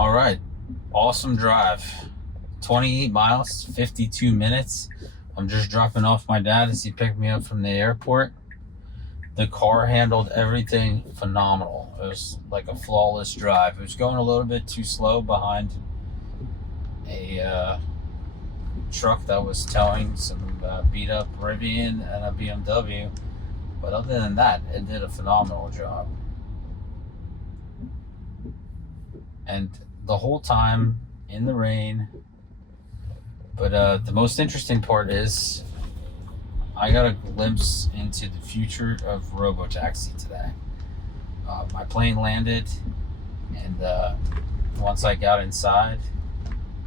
All right, awesome drive. 28 miles, 52 minutes. I'm just dropping off my dad as he picked me up from the airport. The car handled everything phenomenal. It was like a flawless drive. It was going a little bit too slow behind a truck that was towing some beat up Rivian and a BMW. But other than that, it did a phenomenal job. And the whole time in the rain. But the most interesting part is I got a glimpse into the future of Robotaxi today. My plane landed, and once I got inside,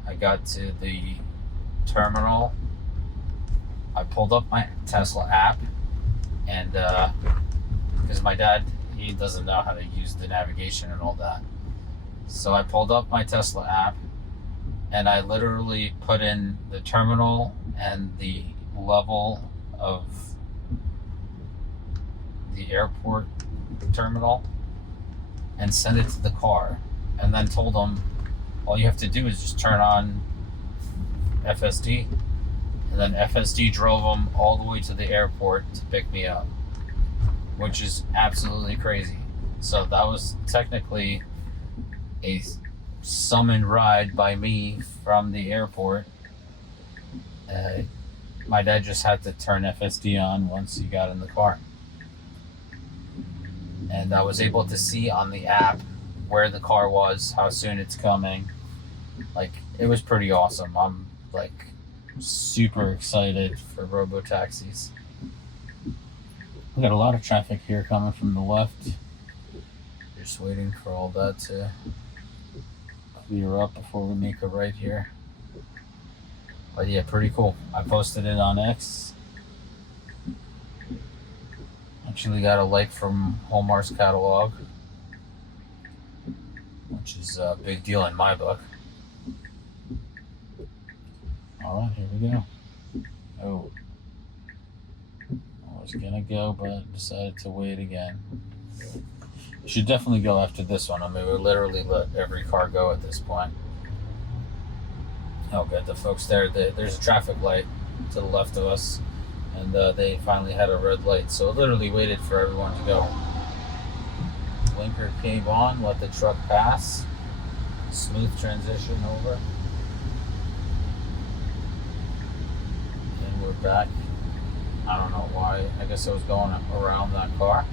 I got to the terminal. I pulled up my Tesla app, and because my dad, he doesn't know how to use the navigation and all that. So I pulled up my Tesla app, and I literally put in the terminal and the level of the airport terminal and sent it to the car, and then told them all you have to do is just turn on FSD, and then FSD drove them all the way to the airport to pick me up, which is absolutely crazy. So that was technically a summon ride by me from the airport. My dad just had to turn FSD on once he got in the car. And I was able to see on the app where the car was, how soon it's coming. Like, it was pretty awesome. I'm like super excited for Robotaxis. We got a lot of traffic here coming from the left. Just waiting for all that to clear up before we make a right here. But yeah, pretty cool. I posted it on X. Actually got a like from Hallmark's catalog, which is a big deal in my book. All right, here we go. Oh, I was gonna go, but decided to wait again. You should definitely go after this one. I mean, we literally let every car go at this point. Oh, good. The folks there, there's a traffic light to the left of us, and they finally had a red light. So it literally waited for everyone to go. Blinker came on, let the truck pass. Smooth transition over. And we're back. I don't know why. I guess I was going around that car.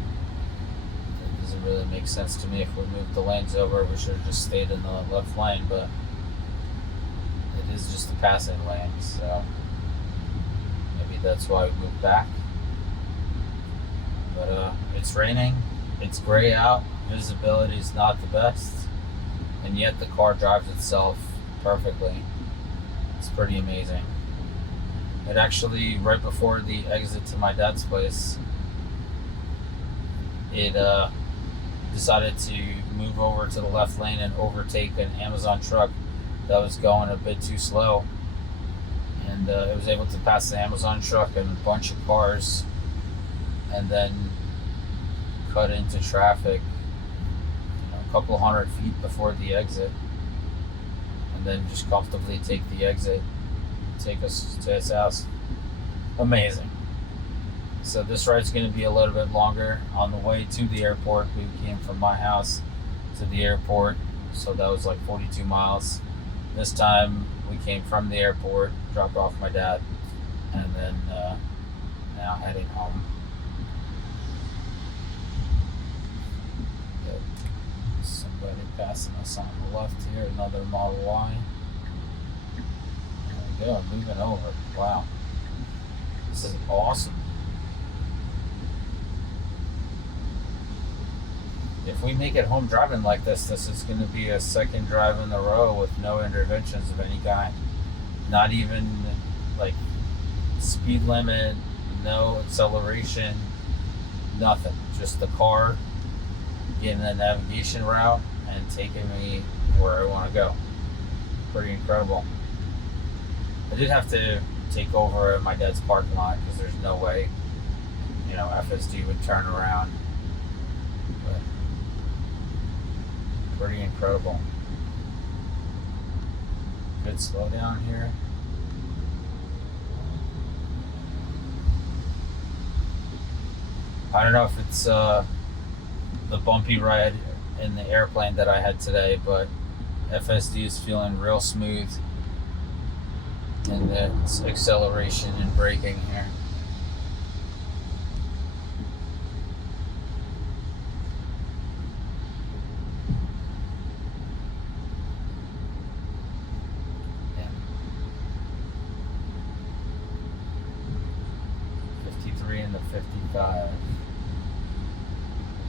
It doesn't really make sense to me. If we moved the lanes over, we should have just stayed in the left lane, but it is just a passing lane, so maybe that's why we moved back. But it's raining, it's gray out, visibility is not the best, and yet the car drives itself perfectly. It's pretty amazing. It actually, right before the exit to my dad's place, it decided to move over to the left lane and overtake an Amazon truck that was going a bit too slow, and it was able to pass the Amazon truck and a bunch of cars, and then cut into traffic, a couple hundred feet before the exit, and then just comfortably take the exit, take us to his house. Amazing. So this ride's going to be a little bit longer. On the way to the airport, we came from my house to the airport, so that was like 42 miles. This time we came from the airport, dropped off my dad, and then now heading home. Somebody passing us on the left here, another Model Y. There we go, moving over. Wow. This is awesome. If we make it home driving like this is going to be a second drive in a row with no interventions of any kind. Not even like speed limit, no acceleration, nothing. Just the car getting a navigation route and taking me where I want to go. Pretty incredible. I did have to take over at my dad's parking lot because there's no way, FSD would turn around. But pretty incredible. should slow down here. I don't know if it's the bumpy ride in the airplane that I had today, but FSD is feeling real smooth in its acceleration and braking here. Yeah. 53 into 55. I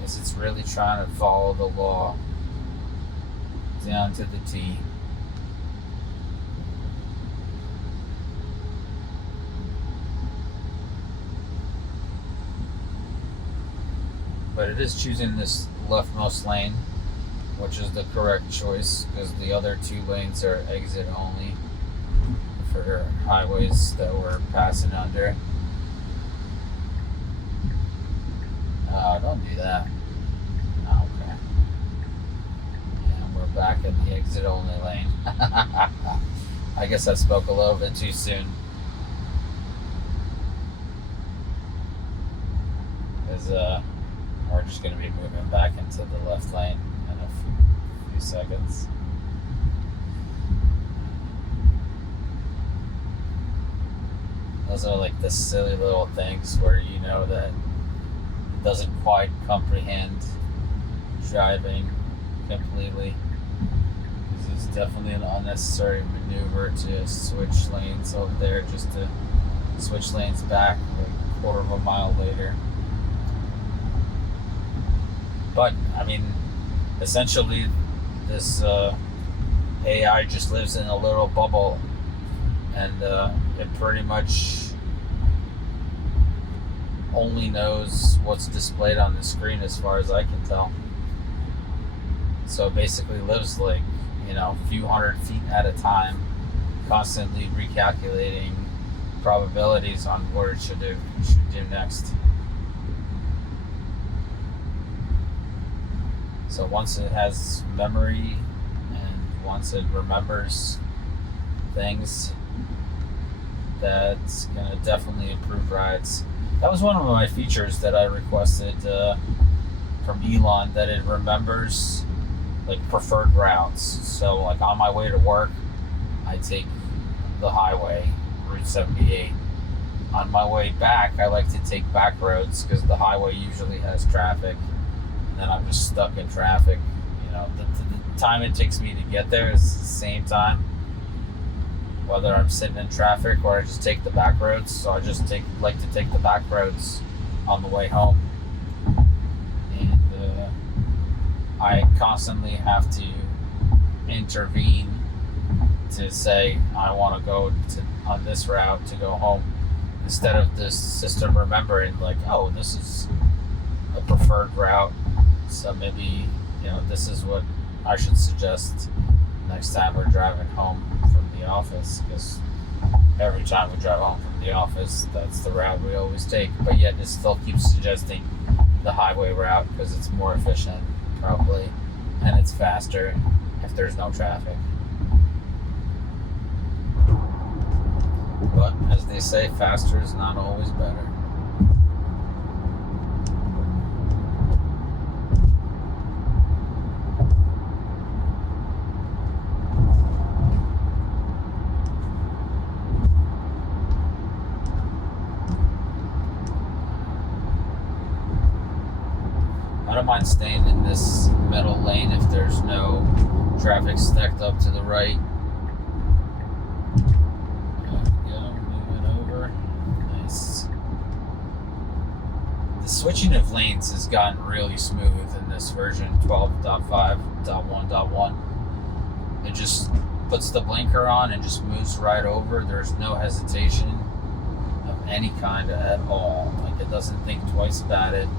guess it's really trying to follow the law down to the T. But it is choosing this leftmost lane, which is the correct choice because the other two lanes are exit only for highways that we're passing under. Don't do that. Oh, okay. And we're back in the exit only lane. I guess I spoke a little bit too soon. Because we're just going to be moving back into the left lane in a few seconds. Those are like the silly little things where you know that it doesn't quite comprehend driving completely. This is definitely an unnecessary maneuver to switch lanes over there just to switch lanes back a quarter of a mile later. But, I mean, essentially, this AI just lives in a little bubble, and it pretty much only knows what's displayed on the screen as far as I can tell. So it basically lives like, a few hundred feet at a time, constantly recalculating probabilities on what it should do next. So once it has memory and once it remembers things, that's going to definitely improve rides. That was one of my features that I requested from Elon, that it remembers like preferred routes. So like on my way to work, I take the highway, Route 78. On my way back, I like to take back roads because the highway usually has traffic. And I'm just stuck in traffic. The time it takes me to get there is the same time, whether I'm sitting in traffic or I just take the back roads. So I just like to take the back roads on the way home, and I constantly have to intervene to say I want to go on this route to go home, instead of this system remembering like, oh, this is a preferred route. So maybe, this is what I should suggest next time we're driving home from the office, because every time we drive home from the office, that's the route we always take. But yet it still keeps suggesting the highway route because it's more efficient, probably, and it's faster if there's no traffic. But as they say, faster is not always better. I don't mind staying in this middle lane if there's no traffic stacked up to the right. There we go, moving over. Nice. The switching of lanes has gotten really smooth in this version 12.5.1.1. It just puts the blinker on and just moves right over. There's no hesitation of any kind at all. Like, it doesn't think twice about it.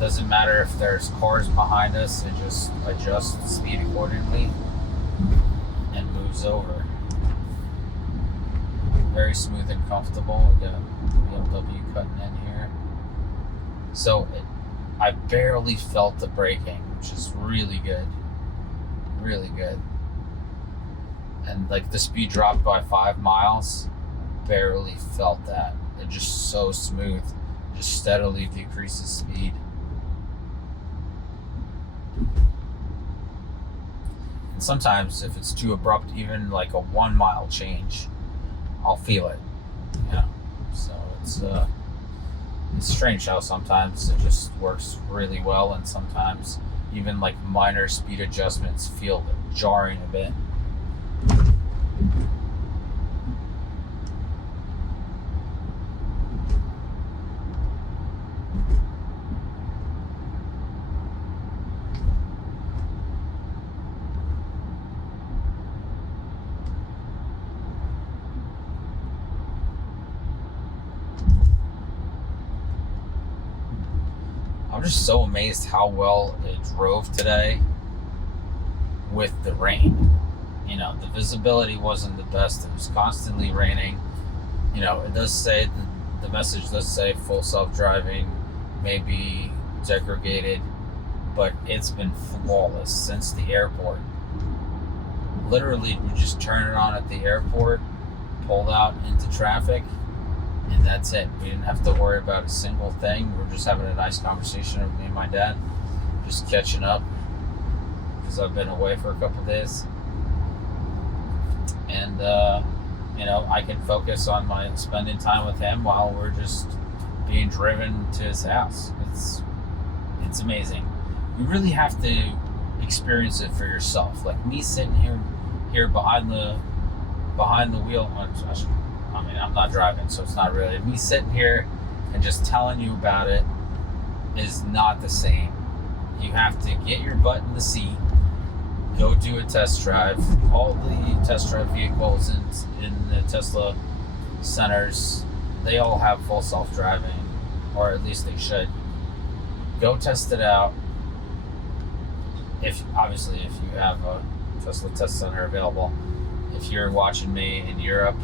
Doesn't matter if there's cars behind us, it just adjusts speed accordingly and moves over. Very smooth and comfortable. We got BMW cutting in here. So I barely felt the braking, which is really good. Really good. and like the speed dropped by 5 miles, barely felt that. It's just so smooth, just steadily decreases speed. And sometimes if it's too abrupt, even like a 1 mile change, I'll feel it. So it's strange how sometimes it just works really well, and sometimes even like minor speed adjustments feel jarring a bit. I'm just so amazed how well it drove today with the rain. The visibility wasn't the best. It was constantly raining. It does say, the message does say full self-driving, maybe degraded, but it's been flawless since the airport. Literally, we just turn it on at the airport, pulled out into traffic, and that's it. We didn't have to worry about a single thing. We're just having a nice conversation with me and my dad, just catching up, because I've been away for a couple of days. And, I can focus on my spending time with him while we're just being driven to his house. It's amazing. You really have to experience it for yourself. Like me sitting here behind the wheel. I'm not driving, so it's not really. Me sitting here and just telling you about it is not the same. You have to get your butt in the seat, go do a test drive. All the test drive vehicles in the Tesla centers, they all have full self-driving, or at least they should. Go test it out. If you have a Tesla test center available. If you're watching me in Europe,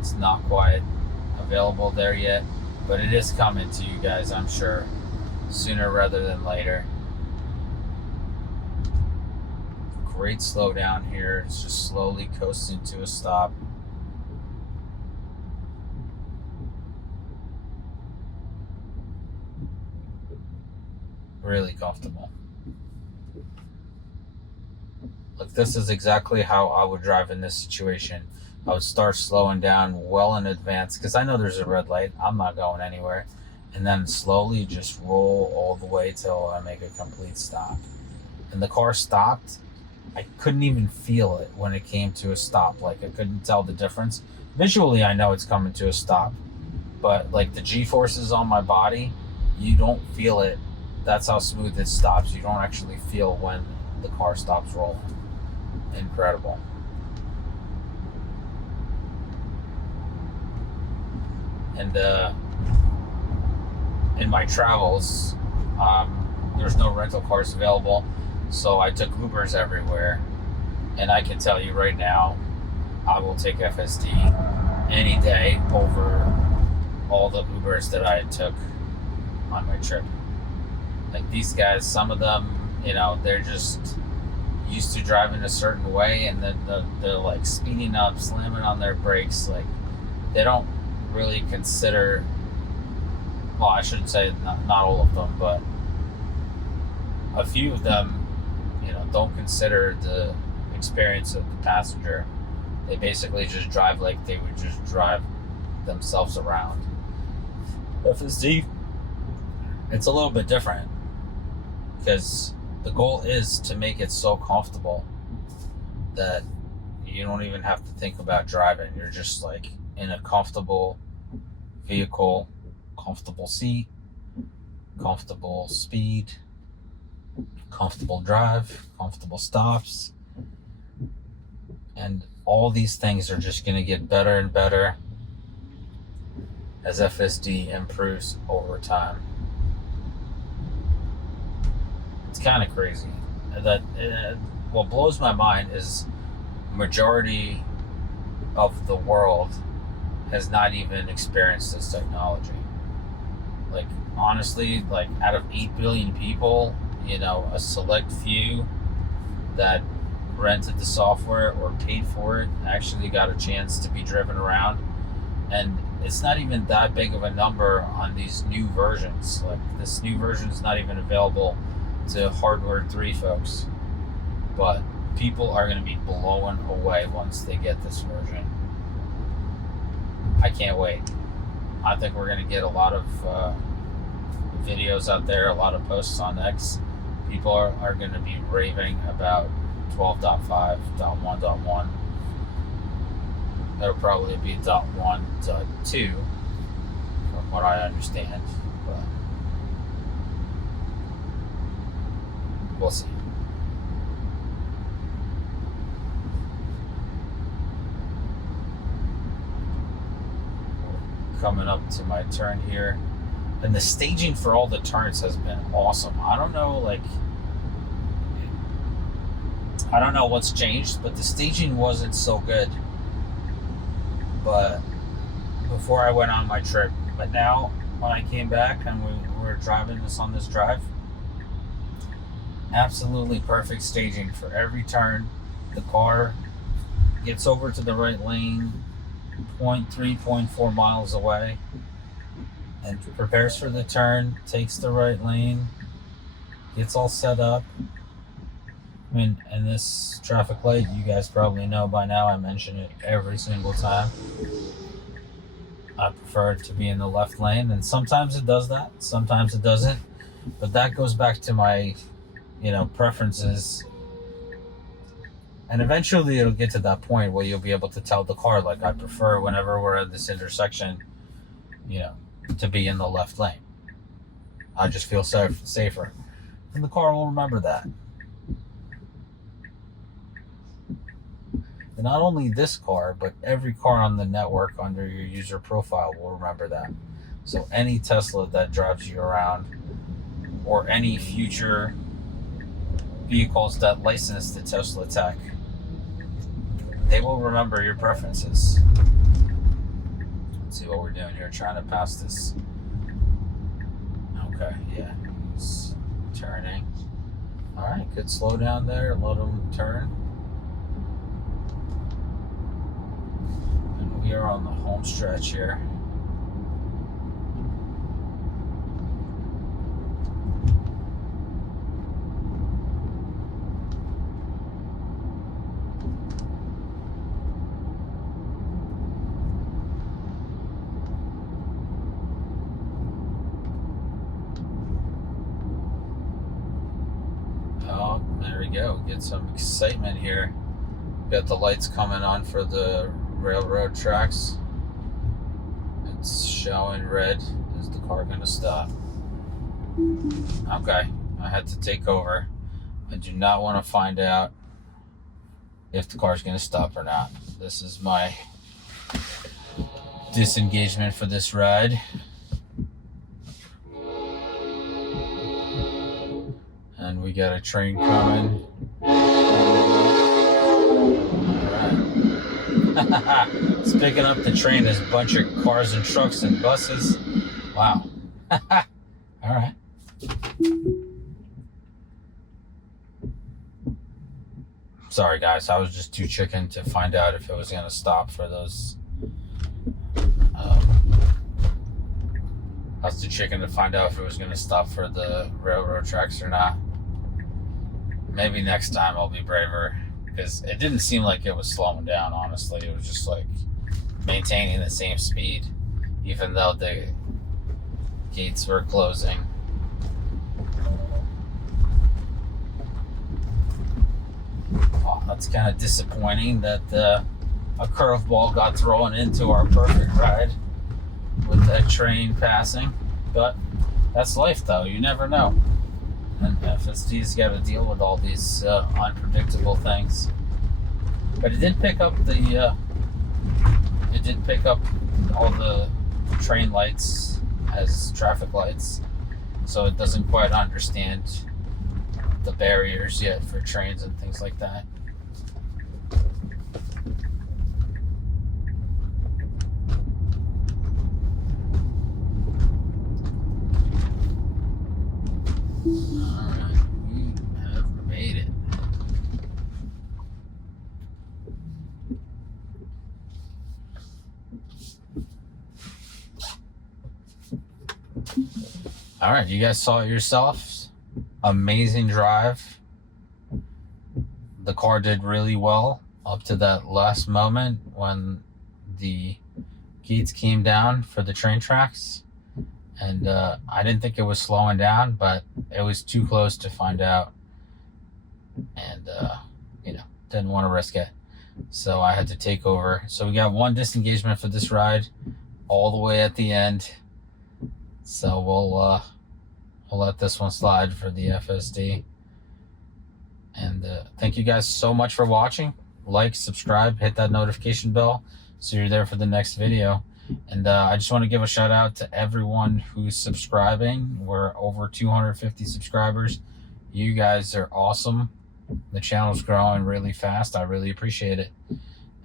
it's not quite available there yet, but it is coming to you guys, I'm sure, sooner rather than later. Great slowdown here. It's just slowly coasting to a stop. Really comfortable. Look, this is exactly how I would drive in this situation. I would start slowing down well in advance because I know there's a red light. I'm not going anywhere. And then slowly just roll all the way till I make a complete stop. And the car stopped. I couldn't even feel it when it came to a stop. Like, I couldn't tell the difference. Visually, I know it's coming to a stop. But, like, the G-forces on my body, you don't feel it. That's how smooth it stops. You don't actually feel when the car stops rolling. Incredible. And in my travels, there's no rental cars available, so I took Ubers everywhere. And I can tell you right now, I will take FSD any day over all the Ubers that I took on my trip. Like, these guys, some of them, they're just used to driving a certain way, and then they're like speeding up, slamming on their brakes. Like, they don't really consider, well, I shouldn't say not all of them, but a few of them, don't consider the experience of the passenger. They basically just drive like they would just drive themselves around. FSD, it's a little bit different, because the goal is to make it so comfortable that you don't even have to think about driving. You're just like in a comfortable vehicle, comfortable seat, comfortable speed, comfortable drive, comfortable stops. And all these things are just going to get better and better as FSD improves over time. It's kind of crazy. What blows my mind is majority of the world has not even experienced this technology. Like, honestly, like, out of 8 billion people, a select few that rented the software or paid for it actually got a chance to be driven around. And it's not even that big of a number on these new versions. Like, this new version is not even available to hardware 3 folks. But people are going to be blown away once they get this version. I can't wait. I think we're going to get a lot of videos out there, a lot of posts on X. People are going to be raving about 12.5.1.1. There'll probably be .1.2 from what I understand, but we'll see. Coming up to my turn here, and the staging for all the turns has been awesome. I don't know what's changed, but the staging wasn't so good but before I went on my trip. But now when I came back and we were driving this on this drive, absolutely perfect staging for every turn. The car gets over to the right lane 0.3, 0.4 miles away and prepares for the turn, takes the right lane, gets all set up. I mean, and this traffic light, you guys probably know by now, I mention it every single time. I prefer it to be in the left lane, and sometimes it does that, sometimes it doesn't. But that goes back to my, preferences. And eventually it'll get to that point where you'll be able to tell the car, like, I prefer whenever we're at this intersection, to be in the left lane. I just feel safer. And the car will remember that. And not only this car, but every car on the network under your user profile will remember that. So any Tesla that drives you around, or any future vehicles that license the Tesla tech, they will remember your preferences. Let's see what we're doing here, trying to pass this. Okay, yeah, he's turning. All right, good slow down there, let him turn. And we are on the home stretch here. There we go. Get some excitement here. Got the lights coming on for the railroad tracks. It's showing red. Is the car going to stop? Okay. I had to take over. I do not want to find out if the car's going to stop or not. This is my disengagement for this ride. And we got a train coming. Alright. It's picking up the train. There's a bunch of cars and trucks and buses. Wow. Alright. Sorry guys, I was just too chicken to find out if it was going to stop for those. I was too chicken to find out if it was going to stop for the railroad tracks or not. Maybe next time I'll be braver, because it didn't seem like it was slowing down, honestly. It was just like maintaining the same speed, even though the gates were closing. Oh, that's kind of disappointing that a curveball got thrown into our perfect ride with that train passing. But that's life, though. You never know. And FSD's got to deal with all these unpredictable things. But it did pick up all the train lights as traffic lights, so it doesn't quite understand the barriers yet for trains and things like that. Alright, we have made it. All right, you guys saw it yourselves. Amazing drive. The car did really well up to that last moment when the gates came down for the train tracks. And I didn't think it was slowing down, but it was too close to find out. And, didn't want to risk it. So I had to take over. So we got one disengagement for this ride all the way at the end. So we'll let this one slide for the FSD. And thank you guys so much for watching. Like, subscribe, hit that notification bell so you're there for the next video. And I just want to give a shout out to everyone who's subscribing. We're over 250 subscribers. You guys are awesome. The channel's growing really fast. I really appreciate it.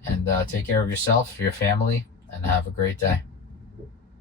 And take care of yourself, your family, and have a great day.